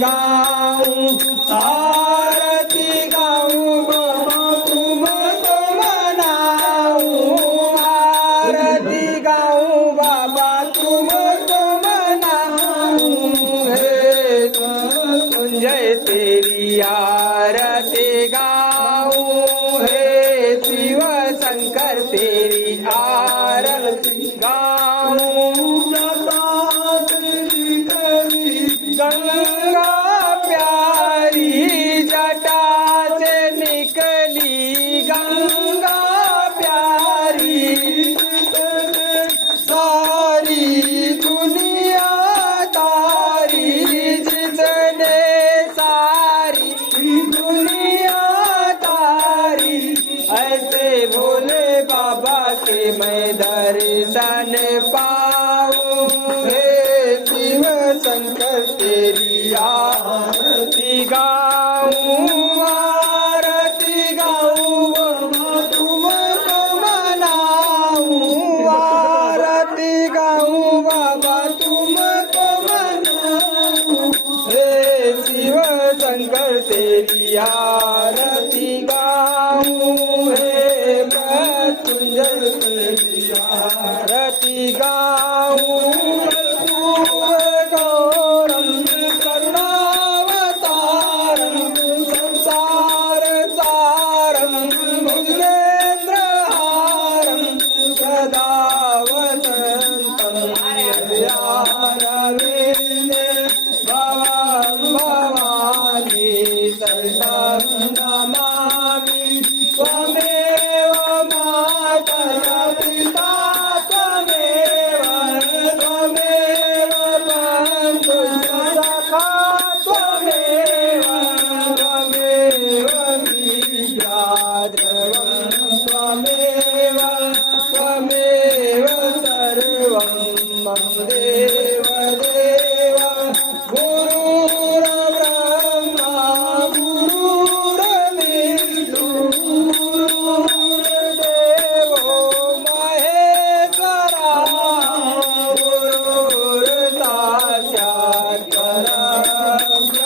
गाऊं, आरती गाऊं बाबा तुमको मनाऊं, आरती गाऊं बाबा तुमको मनाऊं। हे मृत्युंजय तेरी आरती गाऊं, हे शिव शंकर तेरी आरती गाऊं। गंगा प्यारी जटा से निकली, गंगा प्यारी सारी दुनिया तारी, जिसने सारी दुनिया तारी। ऐसे भोले बाबा के मैं दर्शन पाऊं, हे शिव शंकर तेरी आरती गाऊं, आरती गाऊं बाबा तुमको मनाऊं, आरती गाऊं बाबा तुमको मनाऊं। हे शिव शंकर तेरी आरती गाऊं, हे मृत्युंजय तेरी आरती गाऊं।